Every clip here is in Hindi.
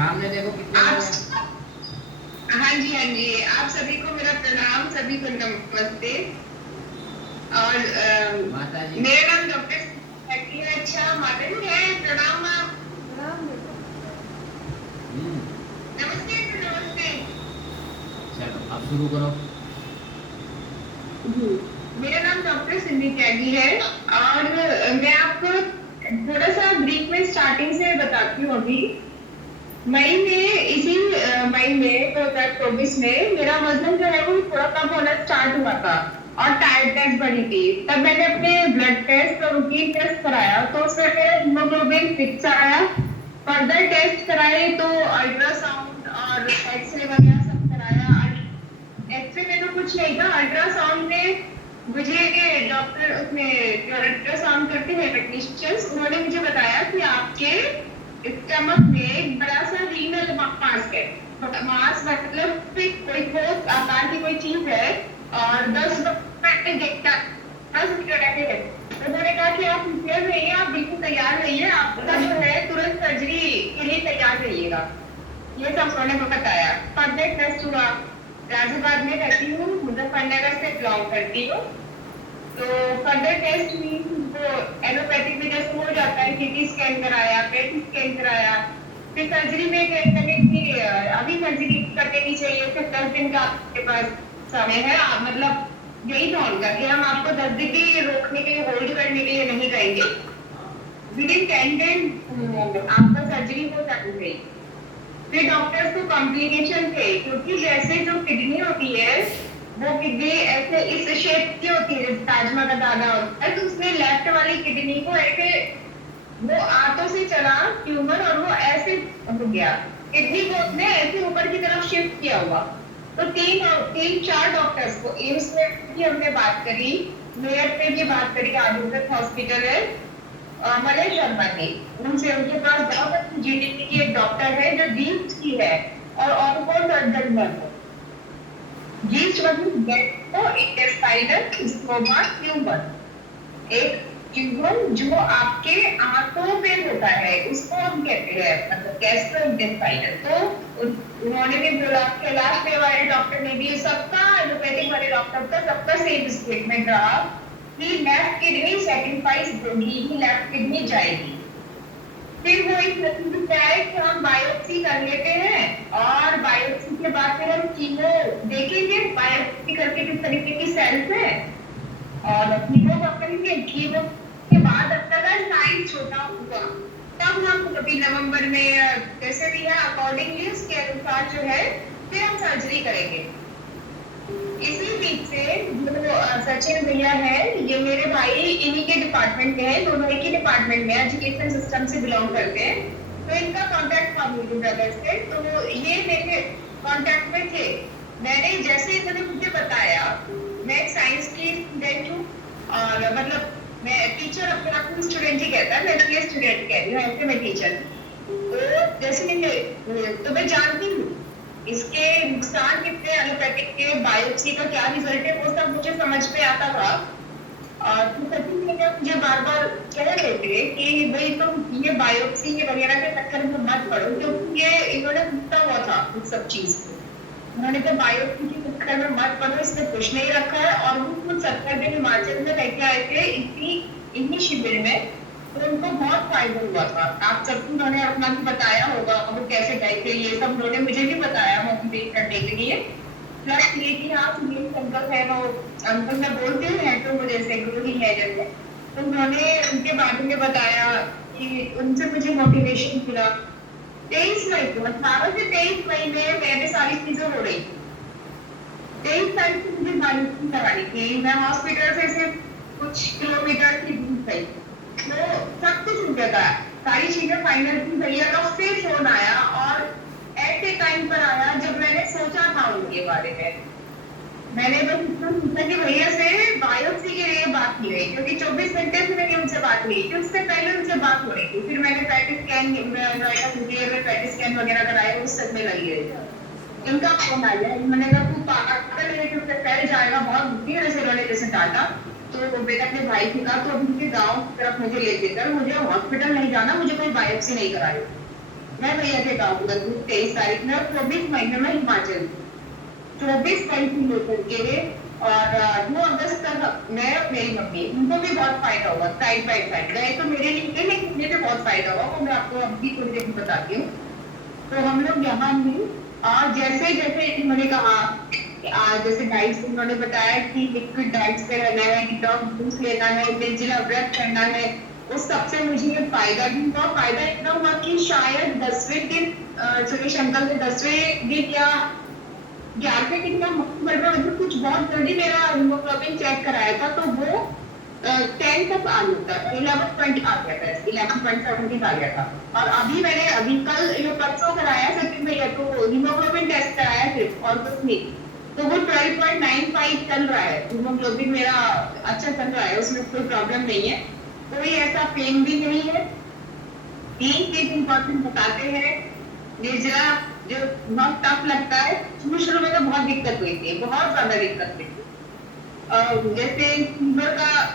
सामने देखो कितने लोग हैं। आप हाँ जी, हाँ जी, आप सभी को मेरा प्रणाम, सभी को नमस्ते। और माता जी। मेरा नाम डॉक्टर है। अच्छा माता जी है, प्रणाम मैम। हम्म। नमस्ते नमस्ते चलो अब शुरू करो। जी। मेरा नाम डॉक्टर सिंधी त्यागी है। और मैं आपको थोड़ा सा ब्रीफ में स्टार्टिंग से बताती हूँ। अभी मई में, इसी मई में 2024 में मेरा वजन जो है वो थोड़ा कम होना स्टार्ट हुआ था। और टायर्डनेस बढ़ी थी। तब मैंने अपने ब्लड टेस्ट और रूटीन टेस्ट कराया, तो उसमें मेरा हीमोग्लोबिन 6 आया। फर्दर टेस्ट कराए तो अल्ट्रासाउंड और एक्सरे वगैरह सब कराया। एक्सरे में तो कुछ नहीं था, अल्ट्रासाउंड में मुझे डॉक्टर, उसमें जो अल्ट्रासाउंड करते हैं टेक्नीशियंस, उन्होंने मुझे बताया कि आपके स्टमक में एक बड़ा सा रीनल मास है। मास मतलब कोई ठोस आकार की कोई चीज है। और 10 मीटर है। तो उन्होंने कहा कि आप प्रिपेयर रहिए, आप बिल्कुल तैयार रहिए, आपका जो है तुरंत सर्जरी के लिए तैयार रहिएगा। ये सब उन्होंने बताया। फर्दर टेस्ट हुआ। गाजियाबाद में रहती हूँ, मुजफ्फरनगर से बिलोंग करती हूँ। तो फर्दर टेस्ट हुई तो एलोपैथिक में जैसे हो जाता है, सीटी स्कैन कराया, पेट स्कैन कराया। फिर सर्जरी में कहने की अभी सर्जरी कर देनी चाहिए, सिर्फ 10 दिन का आपके पास समय है। आप मतलब यही था उनका कि हम आपको 10 दिन भी रोकने के लिए, होल्ड करने के लिए नहीं कहेंगे। विद इन 10 दिन आपका सर्जरी हो जाती है। फिर डॉक्टर्स को कॉम्प्लिकेशन थे, क्योंकि जैसे जो किडनी होती है वो किडनी ऐसे इस शेप की होती है, जैसे ताजमहल का दाना होता है, तो उसने लेफ्ट वाली किडनी को ऐसे, वो आंतों से चला ट्यूमर, और वो ऐसे हो गया। किडनी को उसने ऐसे ऊपर की तरफ शिफ्ट किया हुआ। तो तीन तीन चार डॉक्टर्स को, एम्स में भी हमने बात करी, मेरठ में भी बात करी, आयुर्वेद हॉस्पिटल है, मलय शर्मा की, उनसे, उनके पास बहुत अच्छी जीडीपी की एक डॉक्टर है जो जीस्ट की है, और ऑनको सर्जन है। जीस्ट मतलब गैस्ट्रो इंटेस्टाइनल स्ट्रोमा ट्यूमर, एक ट्यूमर जो आपके आंतों पे होता है, उसको हम कहते हैं मतलब गैस्ट्रो इंटेस्टाइनल। तो उन्होंने भी बोला, कैलाश पे वाले डॉक्टर ने भी, सबका एलोपैथिक वाले डॉक्टर का सबका सेम स्टेटमेंट रहा कि लेफ्ट किडनी सेक्रीफाइस होगी, लेफ्ट किडनी जाएगी। फिर वो एक नतीजा क्या है कि हम बायोप्सी कर लेते हैं, और बायोप्सी के बाद फिर हम कीमो देखेंगे, बायोप्सी करके किस तरीके की सेल्स है, और कीमो करेंगे। कीमो के बाद अगर साइज छोटा हुआ, तब हम कभी नवंबर में जैसे भी है अकॉर्डिंगली उसके अनुसार जो है फिर हम सर्जरी करेंगे। इसी बीच से जो सचिन भैया है, ये मेरे भाई इन्हीं के डिपार्टमेंट में है, दोनों एक ही डिपार्टमेंट में एजुकेशन सिस्टम से बिलोंग करते हैं। तो इनका कांटेक्ट था मेरे ब्रदर से, तो ये मेरे कांटेक्ट में थे। मैंने जैसे इन्होंने मुझे बताया, मैं एक साइंस की स्टूडेंट हूँ, और मतलब मैं टीचर अपने आप को स्टूडेंट ही कहता है, मैं इसलिए स्टूडेंट कह रही हूँ, ऐसे मैं टीचर हूँ। तो जैसे तो मैं जानती हूँ इसके नुकसान कितने, एलोपैथिक के बायोप्सी का क्या रिजल्ट है, वो सब मुझे समझ में आता था। और तो सचिन भैया मुझे बार बार कह रहे थे कि भाई तुम ये बायोप्सी के वगैरह के चक्कर में मत पड़ो, क्योंकि ये इन्होंने पूछा हुआ था उस सब चीज को। उन्होंने कहा बायोप्सी के चक्कर में मत पड़ो, इसने कुछ नहीं रखा है। और वो कुछ 70 दिन हिमाचल में रह के आए थे इन्हीं शिविर में, तो उनको बहुत फायदा हुआ था। आप सबको उन्होंने अपना भी बताया होगा, वो कैसे गए थे, ये सब उन्होंने मुझे भी बताया मोटिवेट करने के लिए। प्लस ये कि हाँ, सुनील अंकल है, वो अंकल मैं बोलती हूँ है तो मुझे जैसे गुरु ही है जैसे, तो उन्होंने उनके बारे में बताया कि उनसे मुझे मोटिवेशन मिला। 23 मई को, 18 से 23 मई में मेरे सारी चीजें हो रही थी। 23 तारीख को मुझे बायोप्सी करानी थी, मैं हॉस्पिटल से सिर्फ कुछ किलोमीटर की दूर गई। तो सब कुछ हो गया था, सारी चीजें फाइनल थी। भैया का फिर फोन आया, और ऐसे टाइम पर आया जब मैंने सोचा था उनके बारे में। मैंने बस इतना सोचा कि भैया से बायोप्सी के लिए बात की गई, क्योंकि 24 घंटे से मेरी उनसे बात हुई थी, उससे पहले उनसे बात हो रही थी। फिर मैंने पैट स्कैन, में पैट स्कैन वगैरह कराया, उस सब में लगी रही। इनका फोन आया, मैंने कहा तू पागल है कि उससे पहले जाएगा, बहुत बुद्धि है, जैसे उन्होंने जैसे डांटा। तो बेटा अपने भाई से कहा तो अभी मुझे गाँव की तरफ मुझे लेके चल, मुझे हॉस्पिटल नहीं जाना, मुझे कोई बायोप्सी नहीं कराई। मैं भैया के गाँव गई थी 23 तारीख में, 24 महीने में हिमाचल, 24 मई से लेकर के और 2 अगस्त तक मैं और मेरी मम्मी, उनको भी बहुत फायदा हुआ, साइड बाय साइड गए तो मेरे लिए नहीं, लेकिन मुझे भी बहुत फायदा हुआ, वो मैं आपको अभी थोड़ी देर में बताती हूँ। तो हम लोग यहाँ भी, और जैसे जैसे इन्होंने कहा जैसे डाइट्स उन्होंने बताया कि लिक्विड डाइट्स पे रहना है, डिटॉक्स जूस लेना है, निर्जला व्रत करना है, उस सबसे मुझे ये फायदा भी हुआ। फायदा इतना हुआ कि शायद 10वें दिन सुरेश अंकल ने 10वें दिन या 11वें दिन का मतलब कुछ बहुत जल्दी मेरा हीमोग्लोबिन चेक कराया था, तो वो 10 तक आ गया था, 11 आ गया था, 11.7 आ गया था। और अभी कल ये परसों कराया सचिन भैया, तो हीमोग्लोबिन टेस्ट कराया सिर्फ और कुछ नहीं, तो वो 12.95 चल रहा है, हीमोग्लोबिन मेरा अच्छा चल रहा है, उसमें कोई प्रॉब्लम नहीं है, कोई ऐसा पेन भी नहीं है। 3 चीज इम्पोर्टेंट बताते हैं। निर्जला जो बहुत टफ लगता है, शुरू में तो बहुत दिक्कत हुई थी, बहुत ज्यादा दिक्कत हुई थी। जैसे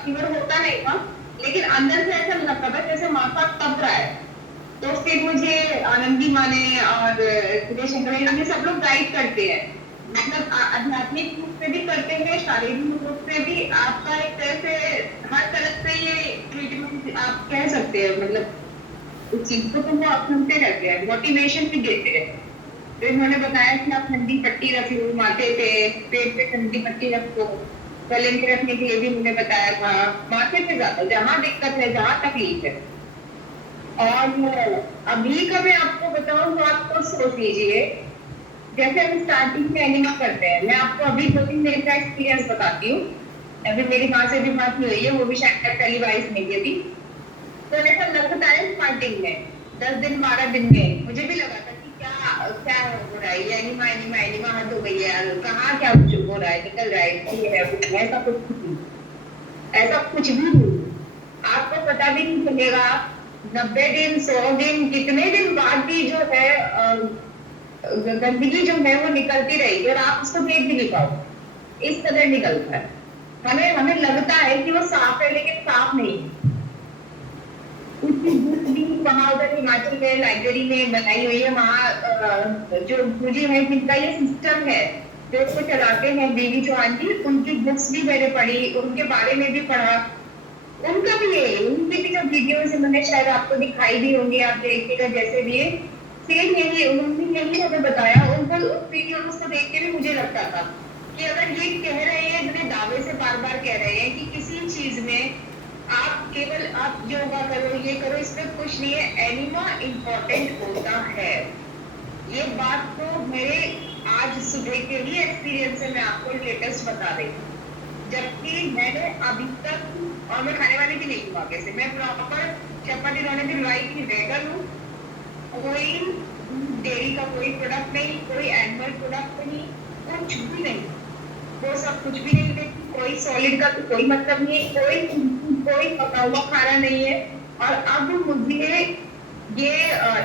फीवर होता नहीं था, लेकिन अंदर से ऐसा लगता था जैसे माथा तप रहा है। तो फिर मुझे आनंदी माँ ने और सुरेश अंकल ने सब लोग गाइड करते हैं, मतलब आध्यात्मिक रूप से भी करते हैं, शारीरिक रूप से भी। आपका एक तरह से हर तरफ से ये ट्रीटमेंट आप कह सकते हैं, मतलब उस चीज को तो वो आप सुनते रहते हैं, मोटिवेशन भी देते हैं। तो इन्होंने बताया कि आप ठंडी पट्टी रख लो माथे पे, पेट पे ठंडी पट्टी रखो, गले में रखने के लिए भी उन्होंने बताया था, माथे पे ज्यादा जहाँ दिक्कत है, जहाँ तकलीफ है। और अभी का मैं आपको बताऊं तो आप खुद सोच लीजिए, जैसे हम स्टार्टिंग में एनिमा करते हैं, मैं आपको अभी 2-3 दिन का एक्सपीरियंस बताती हूँ। अभी मेरी माँ से भी बात हुई है, वो भी शायद पहली बार इसमें गई थी। तो ऐसा लगता है स्टार्टिंग में 10 दिन 12 दिन में मुझे भी लगा था कि क्या क्या हो रहा है, ये एनिमा एनिमा एनिमा हद हो गई है यार, कहाँ क्या कुछ हो रहा है, निकल रहा है, ये है ऐसा कुछ नहीं, ऐसा कुछ भी नहीं। आपको पता भी नहीं चलेगा, 90 दिन 100 दिन कितने दिन बाद भी जो है गंदगी जो है वो निकलती रहेगी और आप उसको देख भी नहीं पाओ, इस तरह निकलता है। हमें लगता है कि वो साफ है, लेकिन साफ नहीं है। उसकी बुक भी वहां उधर हिमाचल में लाइब्रेरी में बनाई हुई है, वहाँ जो गुरुजी है जिनका ये सिस्टम है, जो उसको चलाते हैं बीवी चौहान जी, उनकी बुक्स भी मैंने पढ़ी, उनके बारे में भी पढ़ा, उनका भी है, उनकी भी जो वीडियोस मैंने शायद आपको दिखाई भी होंगी, आप देखिएगा जैसे भी सेम यही उन्होंने यही हमें बताया। उनको उस वीडियोस को देख के भी मुझे लगता था कि अगर ये कह रहे हैं, इतने दावे से बार बार कह रहे हैं कि किसी चीज में आप केवल आप योगा करो, ये करो, इसमें कुछ नहीं है, एनिमा इम्पोर्टेंट होता है। ये बात तो मेरे आज सुबह के ही एक्सपीरियंस से मैं आपको लेटेस्ट बता रही हूँ, जबकि मैंने अभी तक, और मैं खाने वाली भी नहीं हूँ आगे से, मैं प्रॉपर चपाती इन्होंने भी लाई की वेगन हूँ, कोई डेयरी का कोई प्रोडक्ट नहीं, कोई एनिमल प्रोडक्ट नहीं, कुछ भी नहीं, वो सब कुछ भी नहीं देखी, कोई सॉलिड का तो कोई मतलब नहीं है, कोई पका हुआ खाना नहीं है। और अब मुझे ये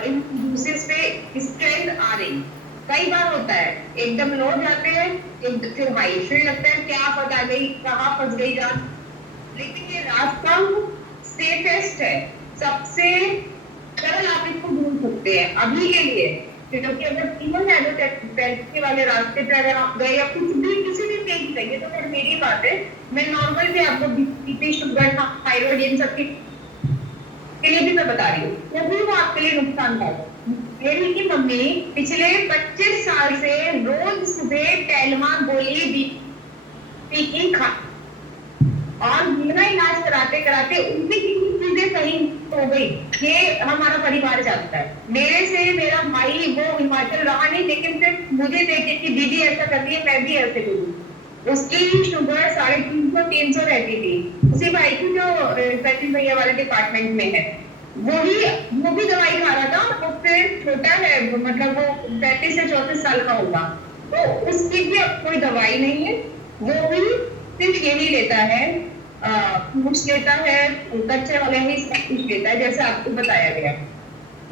इन जूसेस पे स्ट्रेंथ आ रही, कई बार होता है एकदम लो जाते हैं, फिर हाई, फिर लगता है क्या पता नहीं कहाँ फंस गई जान, लेकिन ये रास्ता सेफेस्ट है, सबसे सरल, आप इसको ढूंढ सकते हैं अभी के लिए, क्योंकि अगर तीनों पैसे वाले रास्ते पे अगर आप गए या कुछ भी किसी भी पेज पे, तो फिर मेरी बात है, मैं नॉर्मल भी आपको बीपी शुगर थायराइड इन सब के लिए भी मैं बता रही हूँ, वो भी वो आपके लिए नुकसानदायक है। मेरी की मम्मी पिछले 25 साल से रोज सुबह टेलमा गोली बीपी की खा, और बिना इलाज कराते कराते उनकी कितनी चीजें सही हो गई, ये हमारा परिवार जानता है। मेरे से मेरा भाई वो हिमाचल रहा नहीं, लेकिन सिर्फ मुझे देखे कि दीदी ऐसा कर रही है, मैं भी ऐसे करूँ। उसकी शुगर 350-300 रहती थी, उसी भाई की जो सचिन भैया वाले डिपार्टमेंट में है, वो भी दवाई खा रहा था, वो फिर छोटा है, मतलब वो 35 से 34 साल का होगा, तो उसकी भी अब कोई दवाई नहीं है, वो भी सिर्फ यही लेता है, फ्रूट्स लेता है, कच्चे वाले ही सब कुछ लेता है, जैसे आपको बताया गया,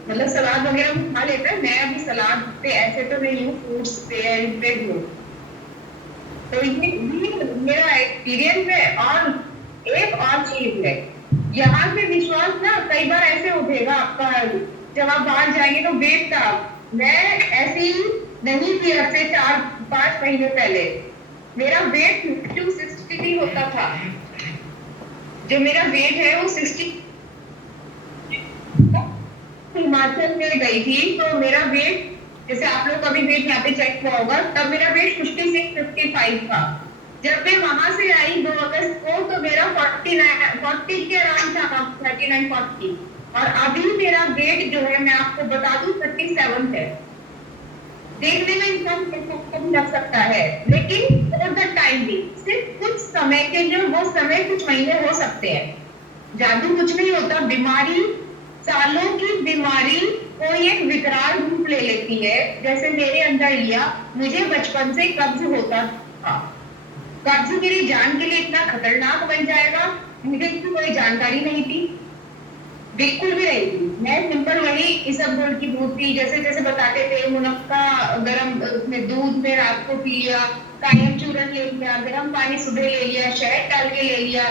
मतलब सलाद वगैरह भी खा लेता है। मैं अभी सलाद पे ऐसे तो नहीं हूँ, फ्रूट्स पे हूँ, तो ये मेरा एक्सपीरियंस है। और एक और चीज है, यहाँ से विश्वास ना कई बार ऐसे उठेगा आपका जब आप बाहर जाएंगे तो वेट था, मैं ऐसी नहीं थी अब से 4-5 महीने पहले, मेरा वेट 52-63 होता था। जो मेरा वेट है वो 60। हिमाचल में गई थी तो मेरा वेट, जैसे आप लोग कभी वेट यहाँ पे चेक हुआ होगा, तब मेरा वेट 56-55 था। जब मैं वहां से आई 2 अगस्त को तो मेरा 40 के अराउंड था, 39-40। और अभी मेरा वेट जो है मैं आपको बता दूं 37 है। देखने में इंसान कम लग सकता है, लेकिन ओवर द टाइम भी सिर्फ कुछ समय के लिए, वो समय कुछ महीने हो सकते हैं। जादू कुछ नहीं होता, बीमारी, सालों की बीमारी कोई एक विकराल रूप ले लेती है, जैसे मेरे अंदर लिया। मुझे बचपन से कब्ज होता था। कब्ज मेरी जान के लिए इतना खतरनाक बन जाएगा, मुझे इसकी कोई जानकारी नहीं थी, बिल्कुल भी नहीं थी। मैं सिंपल वही इसबगोल की दूध पी, जैसे जैसे बताते थे, मुनक्का गरम उसमें दूध में रात को पी लिया, कायम चूरन ले लिया, गर्म पानी सुबह ले लिया, शहद डाल के ले लिया।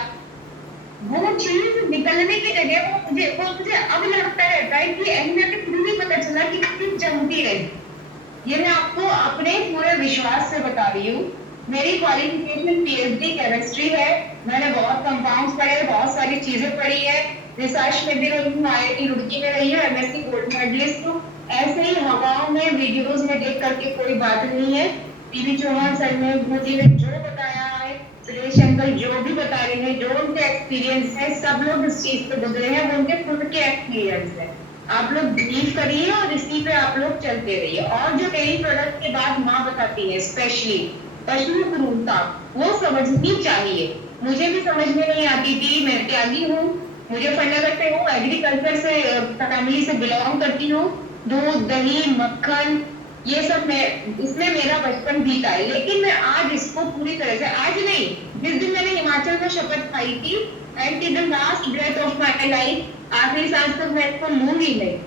वो चीज निकलने की जगह वो मुझे अब लगता रहता है कि अहमियत खुद नहीं पता चला कि कितनी जमती रही। ये मैं आपको अपने पूरे विश्वास से बता रही हूँ। मेरी क्वालिफिकेशन पीएचडी केमिस्ट्री है। मैंने बहुत कंपाउंड्स पढ़े, बहुत सारी चीजें पढ़ी है, रिसर्च में भी रही हूँ, आईआईटी रुड़की में रही है, एमएससी गोल्ड मेडलिस्ट हूँ। ऐसे ही हवाओं में वीडियोस में देख करके कोई बात नहीं है। पीवी चौहान सर ने मुझे जो बताया है, सुरेश अंकल जो भी बता रहे हैं, जो उनके एक्सपीरियंस है, सब लोग इस चीज पे गुजरे हैं, वो उनके खुद के एक्सपीरियंस है। आप लोग बिलीव करिए और इसी पे आप लोग चलते रहिए। और जो डेयरी प्रोडक्ट के बाद माँ बताती है, स्पेशली पशु क्रूरता, वो समझनी चाहिए। मुझे भी समझ में नहीं आती थी, मैं त्यागी हूँ, मुझे फंडनगर से हूँ, एग्रीकल्चर से फैमिली से बिलोंग करती हूँ। दूध, दही, मक्खन, ये सब मैं, इसमें मेरा बचपन बीता है। लेकिन मैं आज इसको पूरी तरह से, आज नहीं, जिस दिन मैंने हिमाचल में शपथ खाई थी, and till the last breath of my life, आखिरी सांस तक मैं इसको लूंगी नहीं,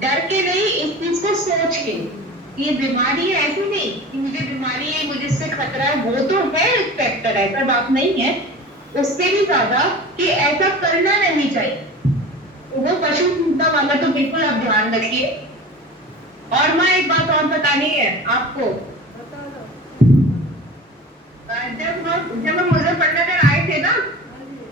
डर के नहीं, इस चीज को सोच के। ये बीमारी है, ऐसी नहीं कि मुझे बीमारी है, मुझे इससे खतरा है, वो तो है फैक्टर, ऐसा बात नहीं है। उससे भी ज्यादा कि ऐसा करना नहीं चाहिए, तो वो पशु चिंता वाला तो बिल्कुल आप ध्यान रखिए। और मैं एक बात और बतानी है आपको, जब हम मुजफ्फरनगर आए थे ना,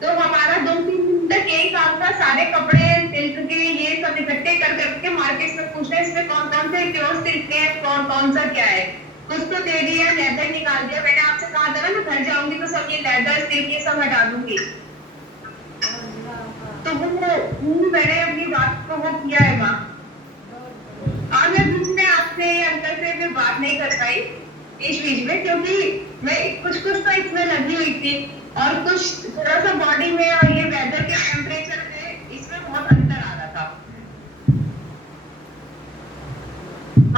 तो हमारा 2-3 दिन तक यही काम था, सारे कपड़े सिल्क के ये सब इकट्ठे कर करके मार्केट में पूछना इसमें कौन कौन से प्योर सिल्क है, कौन कौन सा क्या है। कुछ तो दे दिया, लेदर निकाल दिया। मैंने आपसे कहा था ना मैं घर जाऊंगी तो सब ये लेदर सिल्क ये सब हटा दूंगी, तो वो मैंने अपनी बात को वो किया है माँ। और मैं बीच में आपसे अंकल से मैं बात नहीं कर पाई इस बीच में, क्योंकि मैं कुछ कुछ तो इसमें लगी हुई थी, और कुछ थोड़ा सा बॉडी में और ये वेदर के टेम्परेचर में इसमें बहुत अंतर आ रहा था।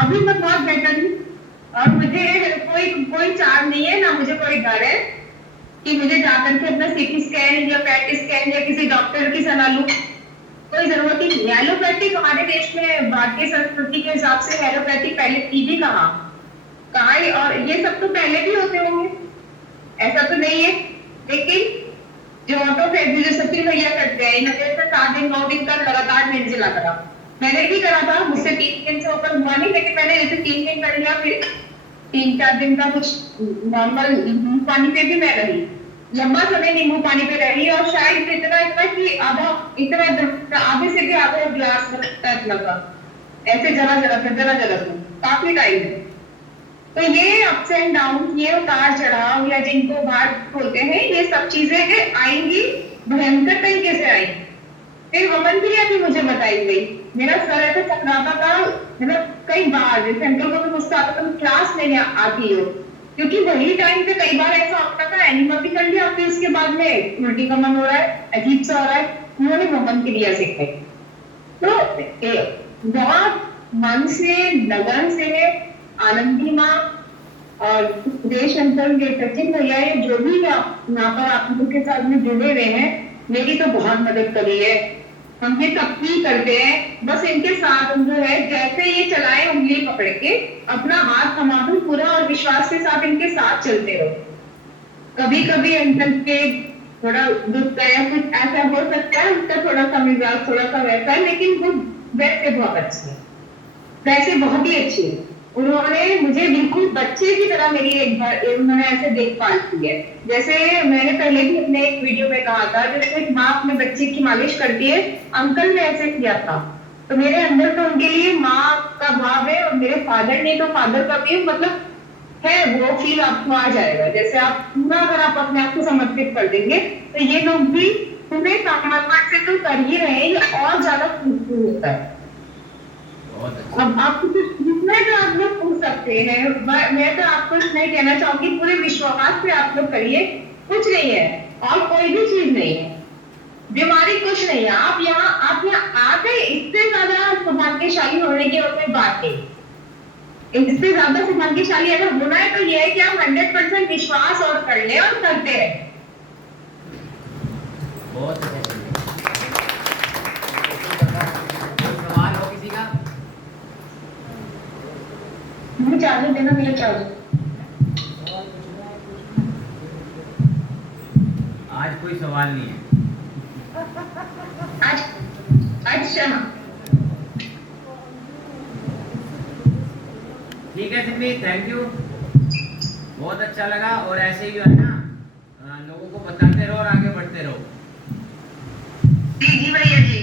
अभी मैं बहुत बेटर हूँ, और मुझे कोई कोई चार्ज नहीं है, ना मुझे कोई डर है कि मुझे जाकर के अपना सीटी स्कैन या पैट स्कैन या किसी डॉक्टर की सलाह लूं, कोई जरूरत ही नहीं। एलोपैथिक हमारे देश में भारतीय संस्कृति के हिसाब से एलोपैथिक पहले थी भी कहाँ, और ये सब तो पहले भी होते होंगे, ऐसा तो नहीं है। लेकिन जो ऑटोपैथी जो सचिन भैया करते हैं, इन्होंने 7 दिन 9 दिन का लगातार निर्जला करा, मैंने भी करा था, मुझसे 3 दिन से ऊपर हुआ नहीं, लेकिन मैंने जैसे 3 दिन कर लिया, फिर 3-4 दिन का कुछ नॉर्मल पानी पे भी मैं रही, लंबा समय नींबू पानी पे रही, और शायद इतना इतना कि आधा, इतना आधे से भी आधा गिलास लगा, ऐसे जरा जरा काफी टाइम है। तो ये अप्स एंड डाउन, ये उतार चढ़ाव या जिनको बाहर बोलते हैं, ये सब चीजें आएंगी, भयंकर तरीके से आएंगी। फिर वमन क्रिया भी मुझे बताई गई, मेरा सर ऐसे चकराता था, मतलब कई बार जैसे अंकल को भी गुस्सा आता था, क्लास लेने आती हो, क्योंकि वही टाइम पे कई बार ऐसा होता था, एनिमा भी कर लिया, फिर उसके बाद में उल्टी का मन हो रहा है, अजीब सा हो रहा है, उन्होंने वमन क्रिया सिखाई। तो बहुत मन से, लगन से आनंदी माँ और सुरेश अंकल के, सचिन भैया, ये जो भी यहाँ पर आप लोग के साथ में जुड़े हुए हैं, मेरी तो बहुत मदद करी है। हम ये तब करते हैं, बस इनके साथ जो है, जैसे ये चलाए उंगली पकड़ के, अपना हाथ थमा दो पूरा, और विश्वास के साथ इनके साथ चलते रहो। कभी कभी अंकल के थोड़ा दुख गया, कुछ ऐसा हो सकता है, उनका थोड़ा सा मिजाज थोड़ा सा वैसा है, लेकिन वो वैसे बहुत अच्छी है, वैसे बहुत ही अच्छी है। उन्होंने मुझे बिल्कुल बच्चे की तरह मेरी एक बार उन्होंने ऐसे देखभाल की है। जैसे मैंने पहले भी अपने एक वीडियो में कहा था, जैसे एक माँ अपने बच्चे की मालिश करती है, अंकल ने ऐसे किया था। तो मेरे अंदर तो उनके लिए माँ का भाव है, और मेरे फादर ने तो फादर का भी मतलब है, वो फील आपको आ जाएगा। जैसे आप पूरा अगर आप अपने आप को समर्पित कर देंगे, तो ये लोग भी तुम्हें समर्पण से तो कर ही रहे हैं, ये और ज्यादा खूबसूरत होता है। बहुत अच्छा। अब आपको जितने भी आप लोग पूछ सकते हैं, मैं तो आपको इतना ही कहना चाहूंगी, पूरे विश्वास से आप लोग करिए, कुछ नहीं है और कोई भी चीज नहीं है, बीमारी कुछ नहीं है। आप यहाँ आके इससे ज्यादा सौभाग्यशाली होने की और कोई बात नहीं। इससे ज्यादा सौभाग्यशाली अगर होना है तो यह है कि आप 100% विश्वास और कर ले और करते रहे। बहुत अच्छा चलिए। कोई सवाल हो किसी का? मुझे चार्जर देना, मेरा चार्जर। आज कोई सवाल नहीं है। आज अच्छा, ठीक है सिम्मी, थैंक यू, बहुत अच्छा लगा। और ऐसे ही जो है ना लोगों को बताते रहो और आगे बढ़ते रहो। जी जी भैया जी।